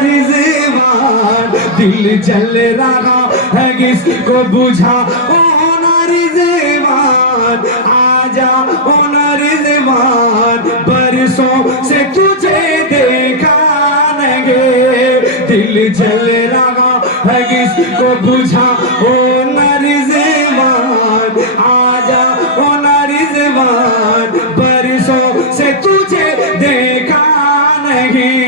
रिज़वान, दिल जल रहा है किसको बुझा ओ ना रिज़वान, आजा ओ ना रिज़वान, बरसों से तुझे देखा नहीं, दिल जल रहा है किसको बुझा ओ ना रिज़वान, आजा ओ ना रिज़वान, बरसों से तुझे देखा नहीं।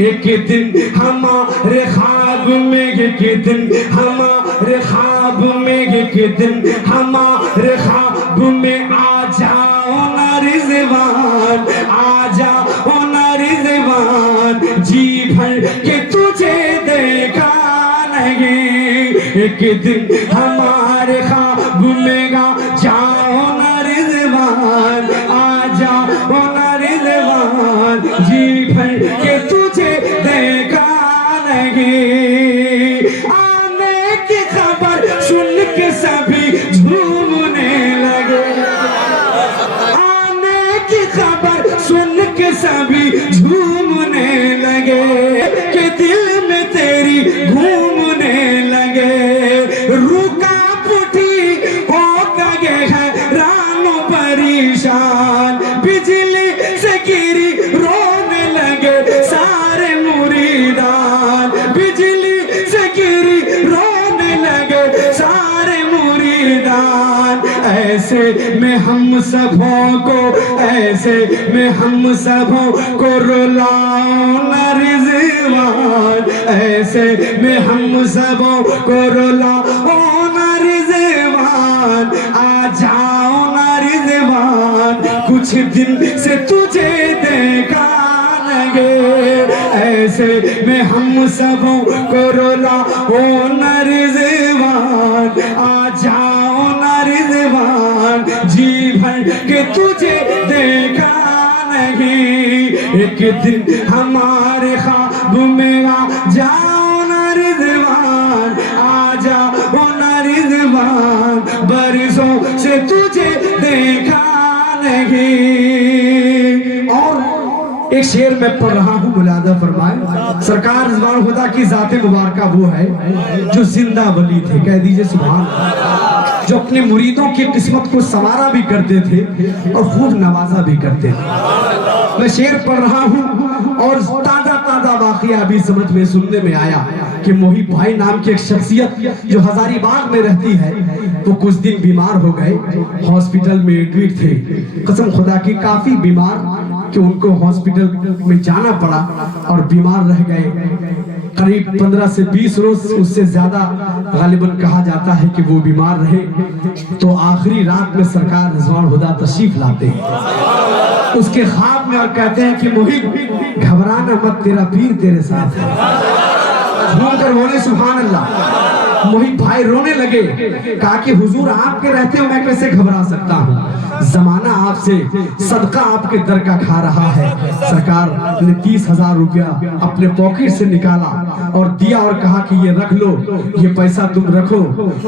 एक दिन हमारे ख्वाब में, एक दिन हमारे ख्वाब में, एक दिन हमारे ख्वाब में आ जाओ ना रिज़वान, आ जाओ ना रिज़वान, जी भर के तुझे देखा नहीं, एक दिन हमारे ख्वाब में आ जाओ ना रिज़वान, आ जाओ ना रिज़वान, जी भर के तुझे देखा नहीं। आने की खबर सुन के सभी झूमने लगे, आने की खबर सुन के सभी झूमने लगे, कि दिल में तेरी घूमने लगे, रुका पुठी हो गए हैं रानो परेशान, बिजली से गिरी रोने लगे सारे मुरीदान, बिजली से गिरी रोने लगे सारे मुरीदान। ऐसे में हम सबों को, ऐसे में हम सबों को रुलाओ ना रिज़वान, ऐसे में हम सबों को रुलाओ ना रिज़वान, आ जाओ ना रिज़वान, कुछ दिन से तुझे देखा नहीं, ऐसे में हम सबों को रुलाओ ना रिज़वान, आ जाओ ना रिज़वान, जी भर के तुझे देखा नहीं, एक दिन हमारे ख्वाब में आ जाओ ना रिज़वान, आ जाओ ना रिज़वान, बरसों से तुझे देखा नहीं। और एक शेर मैं पढ़ रहा हूँ, मुलादा फरमाए। सरकार रिज़वान खुदा की ज़ाते मुबारका वो है जो जिंदा वली थे, कह दीजिए सुभान, जो अपने मुरीदों की किस्मत को संवारा भी करते थे और खूब नवाजा भी करते थे। मैं शेर पढ़ रहा हूँ और ताजा ताजा वाकया अभी समझ में सुनने में आया कि मोहित भाई नाम की एक शख्सियत जो हजारीबाग में रहती है, वो कुछ दिन बीमार हो गए, हॉस्पिटल में एडमिट थे, कसम खुदा की काफी बीमार कि उनको हॉस्पिटल में जाना पड़ा और बीमार रह गए करीब 15 से 20 रोज, उससे ज्यादा गालिबन कहा जाता है कि वो बीमार रहे। तो आखिरी रात में सरकार रिज़वान खुदा तशरीफ लाते हैं उसके ख्वाब में और कहते हैं कि मोहित घबराना मत, तेरा पीर तेरे साथ है। झूमकर बोले सुभान अल्लाह। मोहित भाई रोने लगे, कहा कि हुजूर आपके रहते हो मैं कैसे घबरा सकता हूँ, जमाना आपसे सदका आपके दर का खा रहा है। सरकार ने 30,000 रुपया अपने पॉकेट से निकाला और दिया और कहा कि ये रख लो, ये पैसा तुम रखो,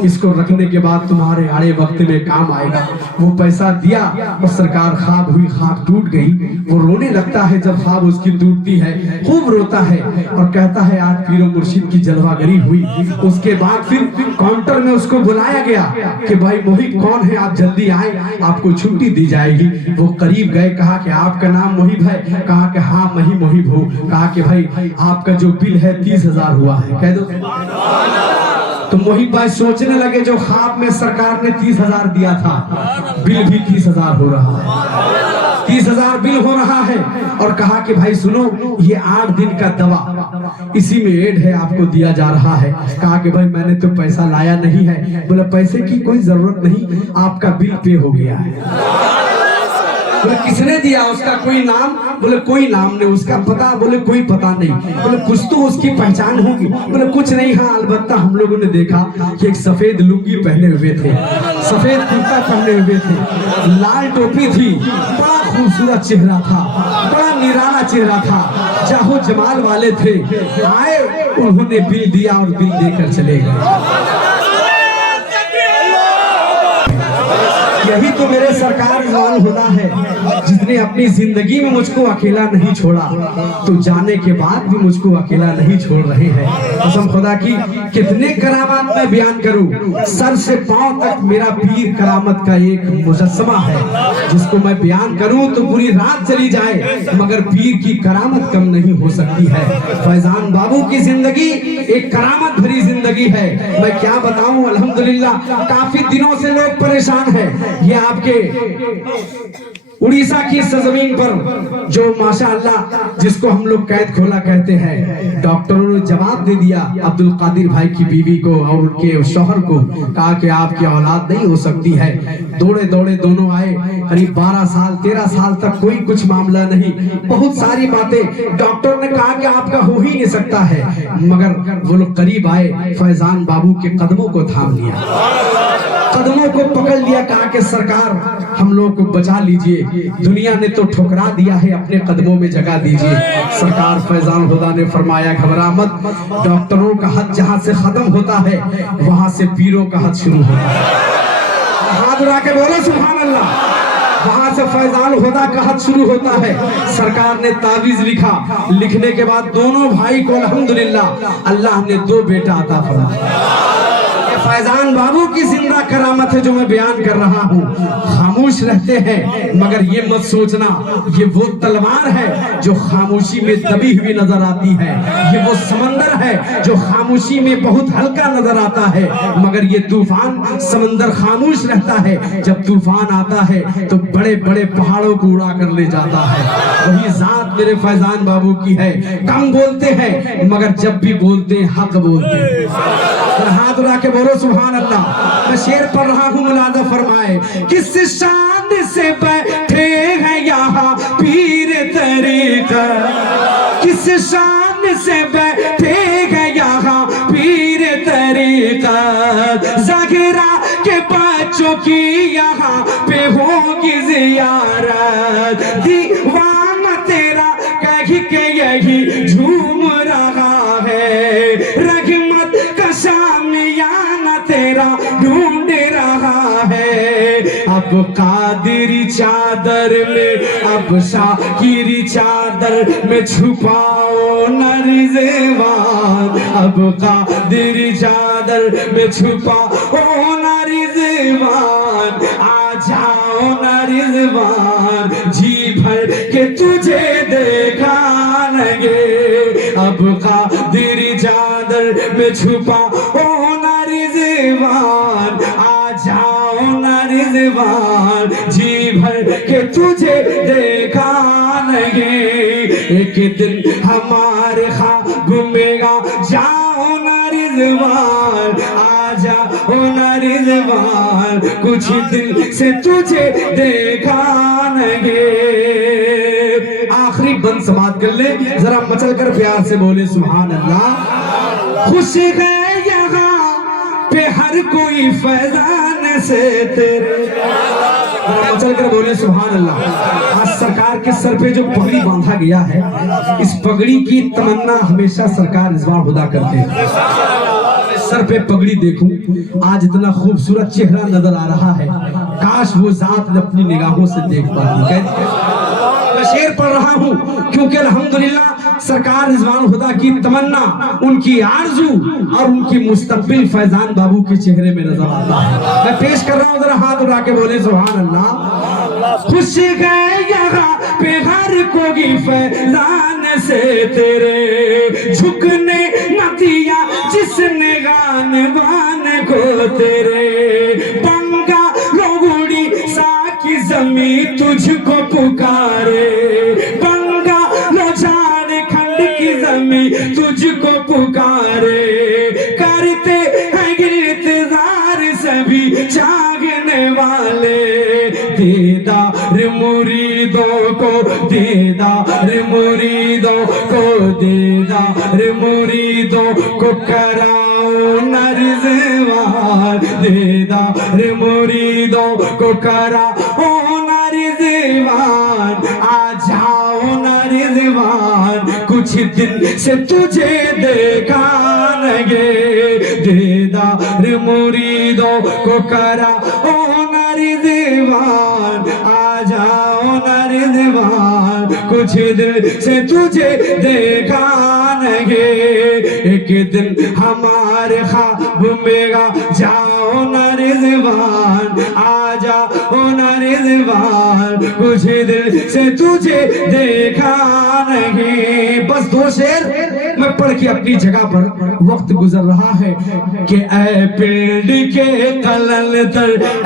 इसको रखने के बाद तुम्हारे आड़े वक्त में काम आएगा। वो पैसा दिया और सरकार ख्वाब हुई, ख्वाब टूट गई। वो रोने लगता है जब ख्वाब उसकी टूटती है, खूब रोता है और कहता है आज पीरो मुर्शिद की जलवागरी हुई। उसके बाद फिर काउंटर में उसको बुलाया गया कि भाई मोहित कौन है, आप जल्दी आए, आपको छुट्टी दी जाएगी। वो करीब गए, कहा कि आपका नाम मोहिब है, कहा कि हाँ मैं ही मोहिब हूँ। कहा कि भाई आपका जो बिल है 30,000 हुआ है, कह दो। तो मोहिब भाई सोचने लगे जो ख्वाब में सरकार ने 30,000 दिया था, बिल भी 30,000 हो रहा है, 30,000 बिल हो रहा है। और कहा कि भाई सुनो, ये 8 दिन का दवा इसी में एड है, आपको दिया जा रहा है। कहा कि भाई मैंने तो पैसा लाया नहीं है। बोला पैसे की कोई जरूरत नहीं, आपका बिल पे हो गया है। बोले किसने दिया, उसका कोई नाम? बोले कोई नाम नहीं। उसका पता? बोले कोई पता नहीं। बोले कुछ तो उसकी पहचान होगी? बोले कुछ नहीं, हाँ अलबत्ता हम लोगों ने देखा कि एक सफेद लुंगी पहने हुए थे, सफेद कुर्ता पहने हुए थे, लाल टोपी थी, बड़ा खूबसूरत चेहरा था, बड़ा निराला चेहरा था, जाहो जमाल वाले थे। आए, उन्होंने बिल दिया और बिल देकर चले गए। यही तो मेरे सरकार रिजवान हुदा है, जिसने अपनी जिंदगी में मुझको अकेला नहीं छोड़ा, तो जाने के बाद भी मुझको अकेला नहीं छोड़ रहे हैं। कसम खुदा की कितने करामात मैं बयान करूं, सर से पांव तक मेरा पीर करामत का एक मुजस्समा है, जिसको मैं बयान करूं तो पूरी रात चली जाए, मगर पीर की करामत कम नहीं हो सकती है। फैजान बाबू की जिंदगी एक करामत भरी जिंदगी है। मैं क्या बताऊं, अल्हम्दुलिल्लाह काफी दिनों से लोग परेशान हैं। ये आपके उड़ीसा की सरजमीन पर जो माशाअल्लाह जिसको हम लोग कैद खोला कहते हैं, डॉक्टरों ने जवाब दे दिया अब्दुल कादिर भाई की बीवी को और उनके शौहर को, कहा कि आपकी औलाद नहीं हो सकती है। दौड़े दौड़े दोनों आए, करीब 12 साल 13 साल तक कोई कुछ मामला नहीं, बहुत सारी बातें डॉक्टर ने कहा कि आपका हो ही नहीं सकता है, मगर वो लोग करीब आए, फैजान बाबू के कदमों को थाम लिया, कदमों को पकड़ लिया, कहा कि सरकार हम लोग को बचा लीजिए, दुनिया ने तो ठुकरा दिया है, अपने कदमों में जगह दीजिए। सरकार फैजान हुदा ने फरमाया घबरा मत, डॉक्टरों का हद जहां से खत्म होता है वहां से पीरों का हद शुरू होता है। हाथ उठा के बोलो सुभान अल्लाह। वहां से फैजान हुदा का हद शुरू होता है। सरकार ने तावीज लिखा, लिखने के बाद दोनों भाई को अल्हम्दुलिल्लाह अल्लाह ने 2 बेटा अता फरमाया। फैजान बाबू की जिंदा करामत है जो मैं बयान कर रहा हूँ। खामोश रहते हैं, मगर ये मत सोचना ये वो तलवार है जो खामोशी में दबी हुई नजर आती है, ये वो समंदर है जो खामोशी में बहुत हल्का नजर आता है, मगर ये तूफान समंदर खामोश रहता है, जब तूफान आता है तो बड़े बड़े पहाड़ों को उड़ा कर ले जाता है। वही जात मेरे फैजान बाबू की है। कम बोलते हैं मगर जब भी बोलते हैं हक बोलते हैं। हाथ उठा के बोलो सुभान अल्लाह। मैं शेर पढ़ रहा हूँ, मुलादा फरमाए, किस शान से बैठे हैं यहाँ पीर तरीका, किस शान से बैठे हैं यहाँ पीर तरीका, ज़ाहिरा के बच्चों की यहाँ पे होगी ज़ियारत, दीवाना तेरा कह के यही झूम रहा है, रहमत का शामियाना तेरा ढूंढ रहा है। अब कादिरी चादर में, अब शाकिरी चादर में छुपाओ न रिज़वान, अब कादिरी चादर में छुपाओ न रिज़वान, आ जाओ न रिज़वान, जी भर के तुझे देखाएंगे, अब कादिरी चादर में छुपाओ न रिज़वान, आ जाओ न रिज़वान, जी भर के तुझे देखाएंगे। एक दिन हमारे ख्वाब में आ जाओ न रिज़वान, आ जाओ न रिज़वान, कुछ दिन से तुझे देखाएंगे। आखिरी बंद समाप्त कर ले, जरा मचल कर प्यार से बोले सुभान अल्लाह। खुश है यहाँ पे हर कोई फैजान से तेरे, मचल कर बोले सुभान अल्लाह। आज सरकार के सर पे जो पगड़ी बांधा गया है, इस पगड़ी की तमन्ना हमेशा सरकार रिजवान हुदा करते हैं। सर पे पगड़ी देखूं, आज इतना खूबसूरत चेहरा नजर आ रहा है, काश वो जात अपनी निगाहों से देख पाती। मैं शेर पढ़ रहा हूँ क्योंकि अल्हम्दुलिल्लाह सरकार रिजवान हुदा की तमन्ना, उनकी आरजू और उनकी मुस्तकबिल फैजान बाबू के चेहरे में नजर आता है। मैं पेश कर रहा हूँ, जरा हाथ उठा के बोले सुभान अल्लाह। खुश गए यहाँ पे हर कोई फैजान से तेरे, झुकने न दिया जिसने गान बान को तेरे, बंगा लोगुड़ी सा की जमीन तुझको पुकारे, बंगा लो झारखंड की जमीन तुझको पुकारे, करते हैं इंतजार सभी जागने वाले, दीदार मुरीदों को, दीदार मुरीदों को, दीदार मुरीदों को कराओ न रिज़वान, दीदार मुरीदों को कराओ न रिज़वान, आ जाओ न रिज़वान, कुछ दिन से तुझे देखाएंगे, दीदार मुरीदों को कराओ न रिज़वान। रिजवान, आ जाओ ना रिजवान, कुछ दिल से तुझे देखा नहीं, एक दिन हमारे ख्वाब में आ जाओ ना रिजवान, आ जाओ ना रिजवान, कुछ दिल से तुझे देखा नहीं। बस दो शेर मैं पढ़ के अपनी जगह पर, वक्त गुजर रहा है कि ऐ पिंड के कलंदर